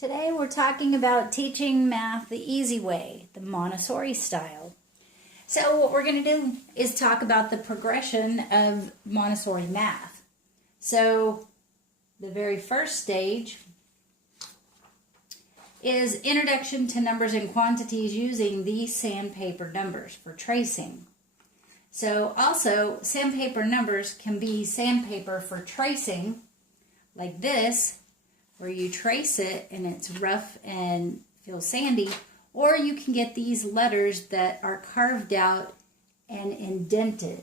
Today we're talking about teaching math the easy way, the Montessori style. So what we're going to do is talk about the progression of Montessori math. So the very first stage is introduction to numbers and quantities using these sandpaper numbers for tracing. So also sandpaper numbers can be sandpaper for tracing, like this, where you trace it and it's rough and feels sandy, or you can get these letters that are carved out and indented,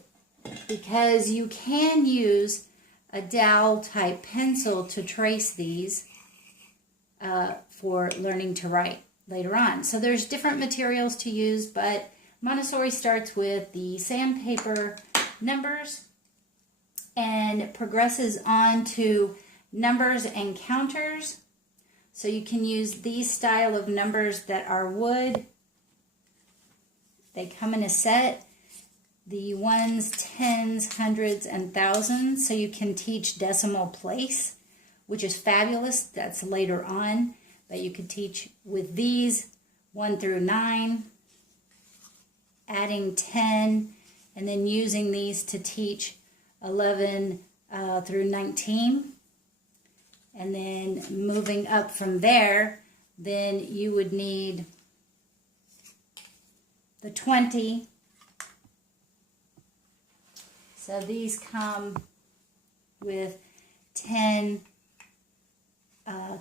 because you can use a dowel type pencil to trace these for learning to write later on. So there's different materials to use, but Montessori starts with the sandpaper numbers and progresses on to numbers and counters. So you can use these style of numbers that are wood. They come in a set. The ones, tens, hundreds, and thousands. So you can teach decimal place, which is fabulous. That's later on. But you could teach with these 1 through 9, adding 10, and then using these to teach 11 through 19. And then moving up from there, then you would need the 20. So these come with 10,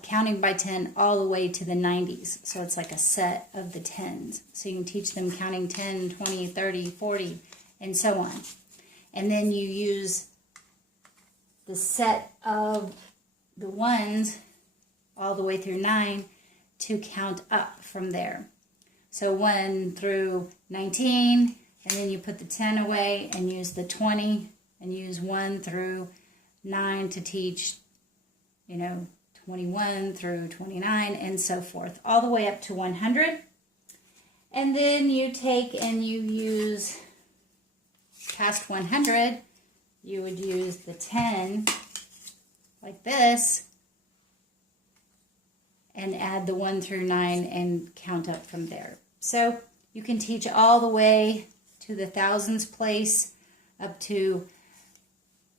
counting by 10 all the way to the 90s. So it's like a set of the 10s. So you can teach them counting 10, 20, 30, 40, and so on. And then you use the set of the ones all the way through 9 to count up from there. So 1 through 19, and then you put the 10 away and use the 20, and use 1 through 9 to teach, 21 through 29, and so forth, all the way up to 100. And then you take and you use past 100, you would use the 10 like this, and add the 1 through 9 and count up from there. So you can teach all the way to the thousands place up to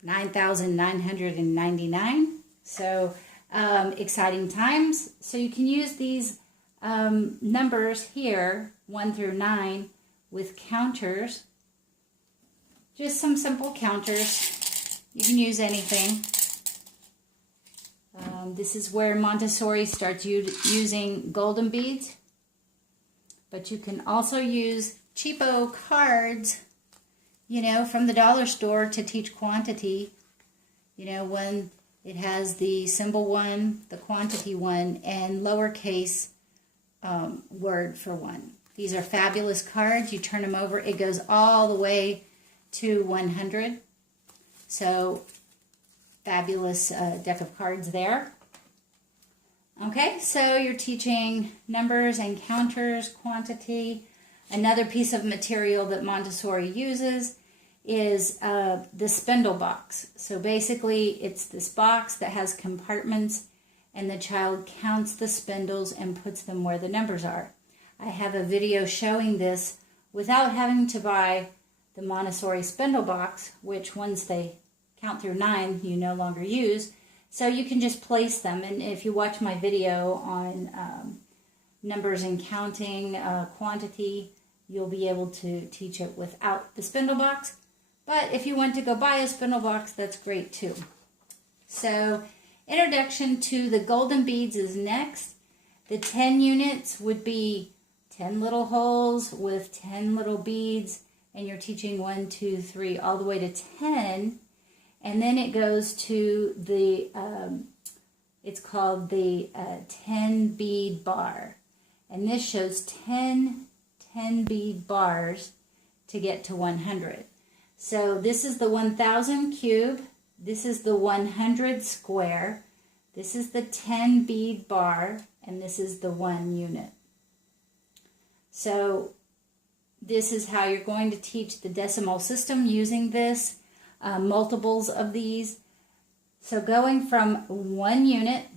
9,999. So exciting times. So you can use these numbers here, 1 through 9, with counters. Just some simple counters. You can use anything. This is where Montessori starts using golden beads. But you can also use cheapo cards, from the dollar store to teach quantity. When it has the symbol 1, the quantity 1, and lowercase word for 1. These are fabulous cards. You turn them over. It goes all the way to 100. So fabulous deck of cards there. Okay, so you're teaching numbers and counters, quantity. Another piece of material that Montessori uses is the spindle box. So basically it's this box that has compartments, and the child counts the spindles and puts them where the numbers are. I have a video showing this without having to buy the Montessori spindle box, which once they count through 9 you no longer use. So you can just place them, and if you watch my video on numbers and counting, quantity, you'll be able to teach it without the spindle box. But if you want to go buy a spindle box, that's great too. So introduction to the golden beads is next. The 10 units would be 10 little holes with 10 little beads, and you're teaching 1, 2, 3, all the way to 10. And then it goes to the, it's called the 10 bead bar. And this shows 10 bead bars to get to 100. So this is the 1000 cube. This is the 100 square. This is the 10 bead bar. And this is the 1 unit. So this is how you're going to teach the decimal system using this. Multiples of these. So going from 1 unit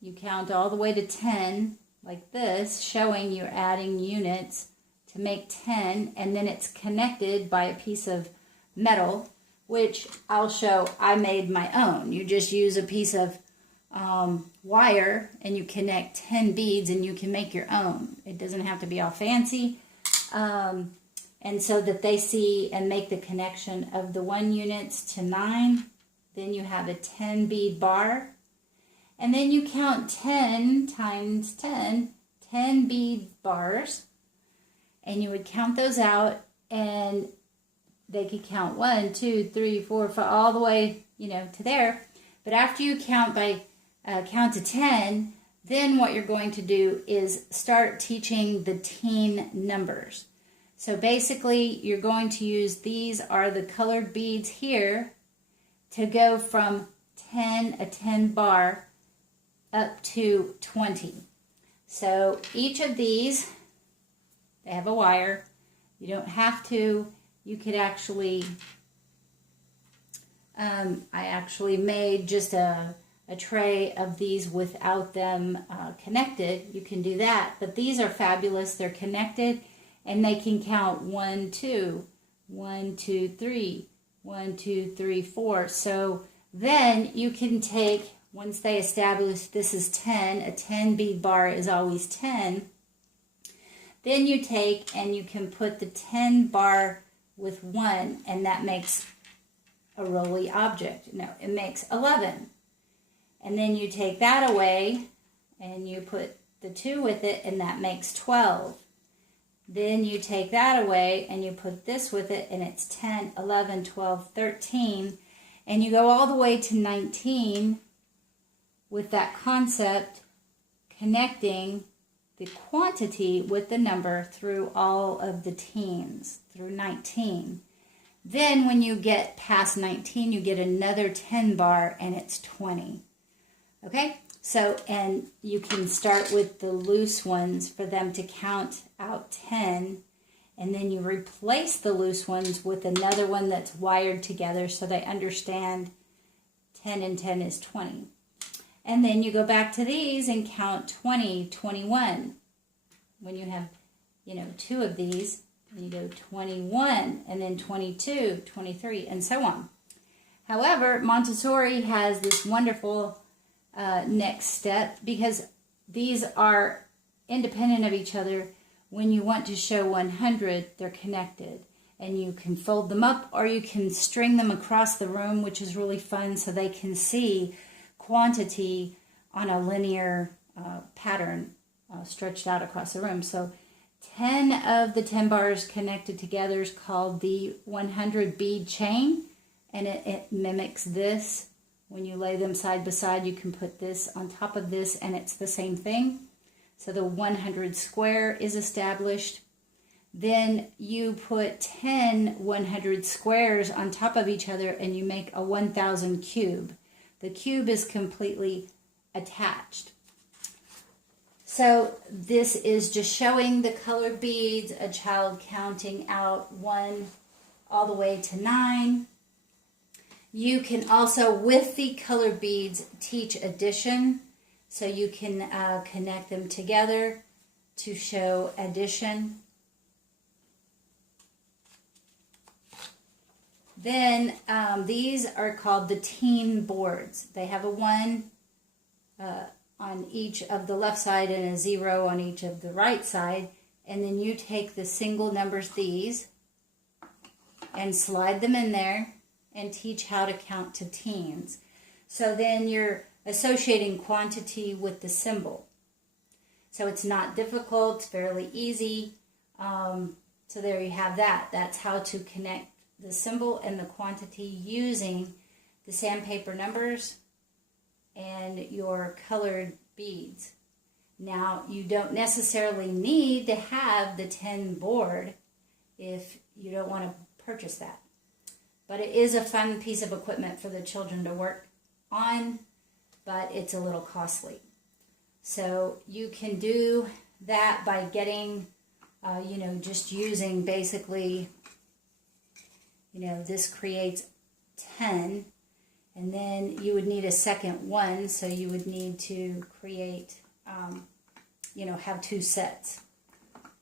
you count all the way to 10 like this, showing you're adding units to make 10, and then it's connected by a piece of metal, which I'll show I made my own. You just use a piece of wire and you connect 10 beads and you can make your own. It doesn't have to be all fancy. And so that they see and make the connection of the 1 units to 9. Then you have a 10 bead bar. And then you count 10 times 10, 10 bead bars. And you would count those out, and they could count 1, 2, 3, 4, 5, all the way, to there. But after you count to 10, then what you're going to do is start teaching the teen numbers. So basically, you're going to use, these are the colored beads here, to go from a 10 bar, up to 20. So each of these, they have a wire. You don't have to. You could actually, I actually made just a tray of these without them connected. You can do that. But these are fabulous. They're connected, and they can count 1, 2, 1, 2, 3, 1, 2, 3, 4. So then you can take, once they establish this is 10, a 10 bead bar is always 10. Then you take and you can put the 10 bar with 1, and that makes a rolly object. No, it makes 11. And then you take that away and you put the 2 with it, and that makes 12. Then you take that away and you put this with it, and it's 10, 11, 12, 13. And you go all the way to 19 with that concept, connecting the quantity with the number through all of the teens, through 19. Then when you get past 19, you get another 10 bar, and it's 20. Okay? So, and you can start with the loose ones for them to count out 10, and then you replace the loose ones with another one that's wired together so they understand 10 and 10 is 20. And then you go back to these and count 20, 21. When you have, 2 of these, and you go 21, and then 22, 23, and so on. However, Montessori has this wonderful next step, because these are independent of each other. When you want to show 100, they're connected. And you can fold them up, or you can string them across the room, which is really fun, so they can see quantity on a linear pattern stretched out across the room. So 10 of the 10 bars connected together is called the 100 bead chain, and it mimics this. When you lay them side by side, you can put this on top of this, and it's the same thing. So the 100 square is established. Then you put 10 100 squares on top of each other, and you make a 1000 cube. The cube is completely attached. So this is just showing the colored beads, a child counting out 1 all the way to 9. You can also, with the colored beads, teach addition. So you can connect them together to show addition. Then these are called the teen boards. They have a 1 on each of the left side and a 0 on each of the right side. And then you take the single numbers, these, and slide them in there and teach how to count to teens. So then you're associating quantity with the symbol. So it's not difficult, it's fairly easy. So there you have that. That's how to connect the symbol and the quantity using the sandpaper numbers and your colored beads. Now, you don't necessarily need to have the 10 board if you don't want to purchase that. But it is a fun piece of equipment for the children to work on, but it's a little costly. So you can do that by getting, just using basically, this creates 10, And then you would need a second one, so you would need to create, have 2 sets.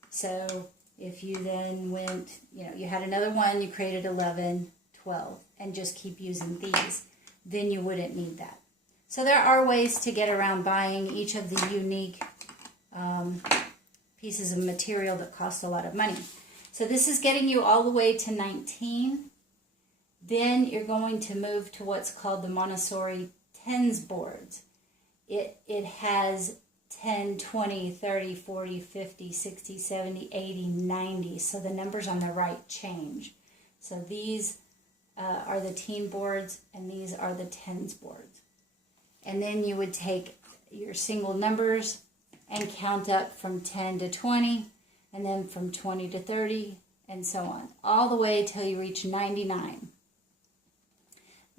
So if you then went, you had another one, you created 11, 12, and just keep using these, then you wouldn't need that. So there are ways to get around buying each of the unique pieces of material that cost a lot of money. So this is getting you all the way to 19. Then you're going to move to what's called the Montessori tens boards. It has 10, 20, 30, 40, 50, 60, 70, 80, 90. So the numbers on the right change. So these are the teen boards, and these are the tens boards. And then you would take your single numbers and count up from 10 to 20, and then from 20 to 30, and so on, all the way till you reach 99.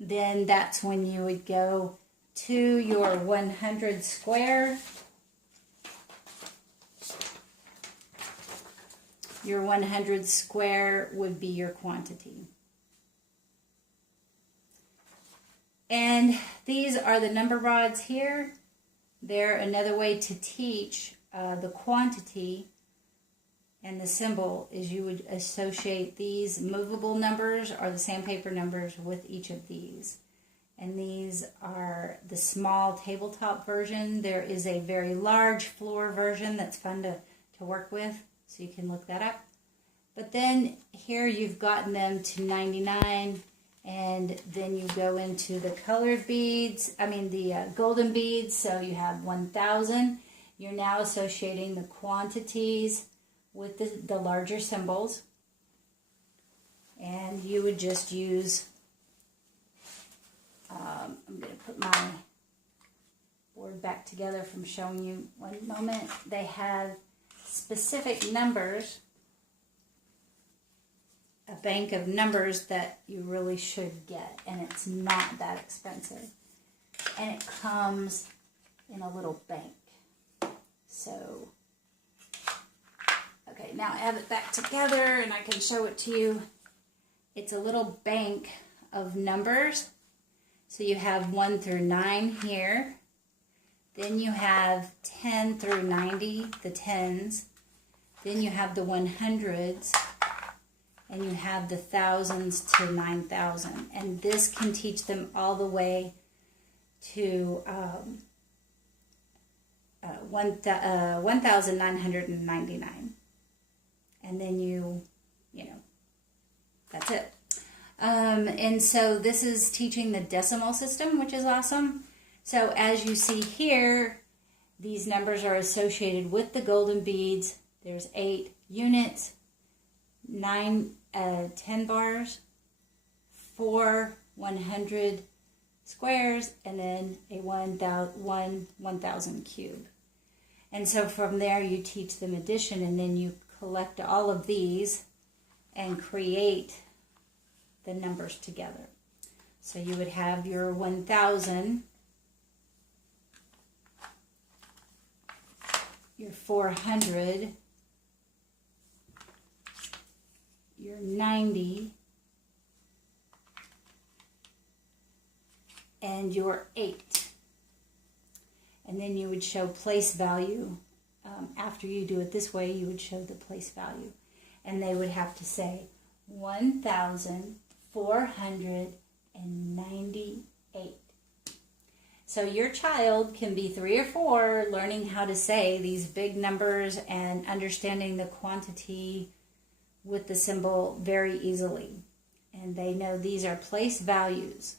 Then that's when you would go to your 100 square. Your 100 square would be your quantity. And these are the number rods here. They're another way to teach the quantity, and the symbol is you would associate these movable numbers or the sandpaper numbers with each of these. And these are the small tabletop version. There is a very large floor version that's fun to work with, so you can look that up. But then here you've gotten them to 99, and then you go into the colored beads, the golden beads, so you have 1,000. You're now associating the quantities with the larger symbols, and you would just use, I'm going to put my board back together from showing you one moment. They have specific numbers, a bank of numbers that you really should get, and it's not that expensive, and it comes in a little bank. So okay, now I have it back together and I can show it to you. It's a little bank of numbers. So you have 1 through 9 here. Then you have 10 through 90, the tens. Then you have the 100s. And you have the thousands to 9,000. And this can teach them all the way to 1,999. And then that's it. And so this is teaching the decimal system, which is awesome. So as you see here, these numbers are associated with the golden beads. There's 8 units, 10 bars, 4 100 squares, and then a 1,000 cube. And so from there you teach them addition, and then you collect all of these and create the numbers together. So you would have your 1,000, your 400, your 90, and your 8. And then you would show place value. After you do it this way, you would show the place value. And they would have to say 1,498. So your child can be 3 or 4 learning how to say these big numbers and understanding the quantity with the symbol very easily. And they know these are place values.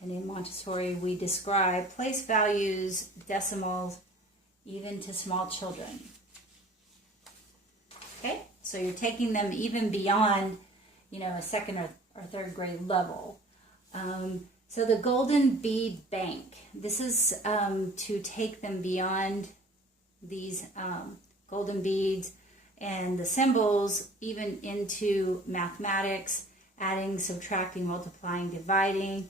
And in Montessori, we describe place values, decimals, even to small children. Okay? So you're taking them even beyond, a second or third grade level. So the golden bead bank, this is to take them beyond these golden beads and the symbols, even into mathematics, adding, subtracting, multiplying, dividing,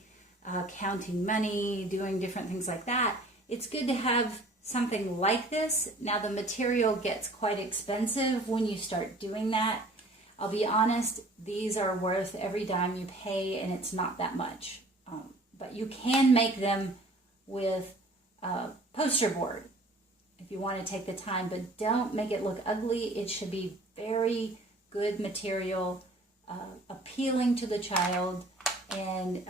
counting money, doing different things like that. It's good to have something like this. Now the material gets quite expensive when you start doing that. I'll be honest, these are worth every dime you pay, and it's not that much. but you can make them with poster board if you want to take the time, but don't make it look ugly. It should be very good material, appealing to the child, and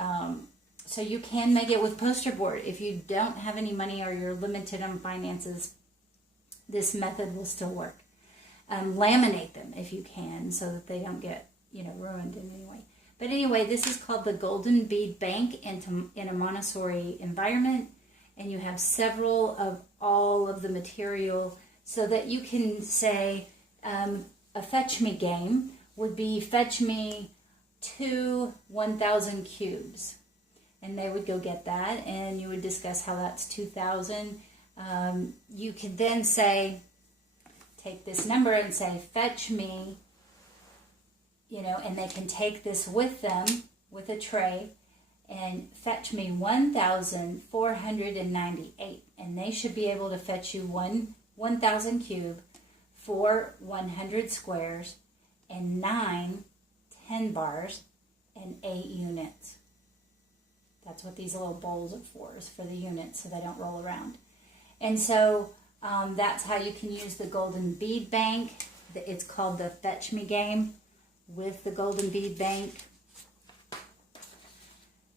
so you can make it with poster board. If you don't have any money or you're limited on finances, this method will still work. Laminate them if you can, so that they don't get, ruined in any way. But anyway, this is called the Golden Bead Bank in a Montessori environment, and you have several of all of the material, so that you can say a fetch me game would be fetch me 2 1,000 cubes, and they would go get that, and you would discuss how that's 2,000. You could then say, take this number and say, fetch me, and they can take this with them, with a tray, and fetch me 1,498. And they should be able to fetch you 1,000 cube, 4 100 squares, and 9 10 bars, and 8 units. That's what these little bowls are for, is for the units, so they don't roll around. And so that's how you can use the Golden Bead Bank. It's called the Fetch Me Game with the Golden Bead Bank.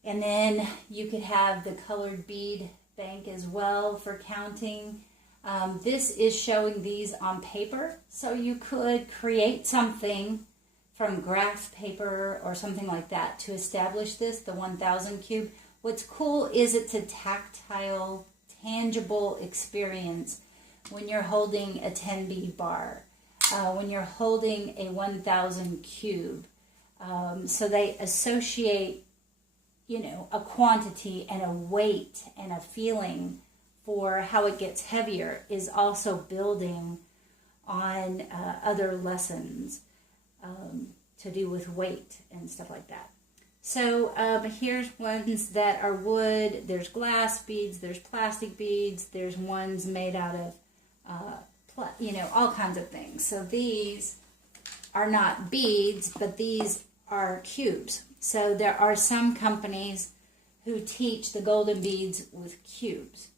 And then you could have the Colored Bead Bank as well for counting. This is showing these on paper, so you could create something from graph paper or something like that to establish this, the 1,000 cube. What's cool is it's a tactile, tangible experience when you're holding a 10 bead bar, when you're holding a 1,000 cube. So they associate, a quantity and a weight and a feeling for how it gets heavier is also building on other lessons to do with weight and stuff like that. So here's ones that are wood. There's glass beads, there's plastic beads, there's ones made out of, all kinds of things. So these are not beads, but these are cubes. So there are some companies who teach the golden beads with cubes.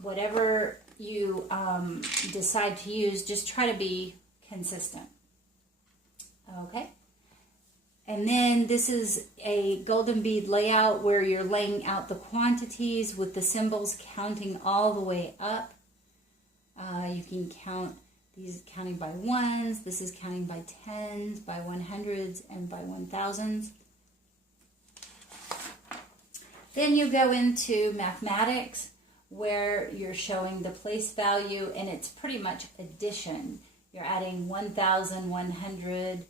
Whatever you decide to use, just try to be consistent. Okay? And then this is a golden bead layout where you're laying out the quantities with the symbols counting all the way up. You can count these counting by ones. This is counting by tens, by 100s, and by 1,000s. Then you go into mathematics, where you're showing the place value, and it's pretty much addition. You're adding 1,100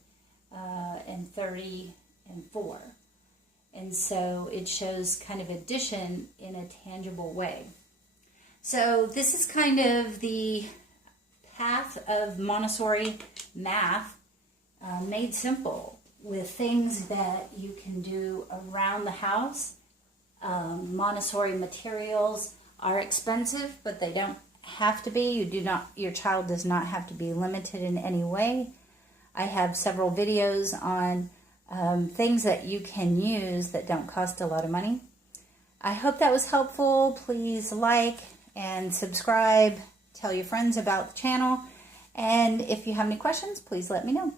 and 30 and 4. And so it shows kind of addition in a tangible way. So this is kind of the path of Montessori math made simple with things that you can do around the house. Montessori materials are expensive, but they don't have to be. Your child does not have to be limited in any way. I have several videos on things that you can use that don't cost a lot of money. I hope that was helpful. Please like and subscribe. Tell your friends about the channel. And if you have any questions, please let me know.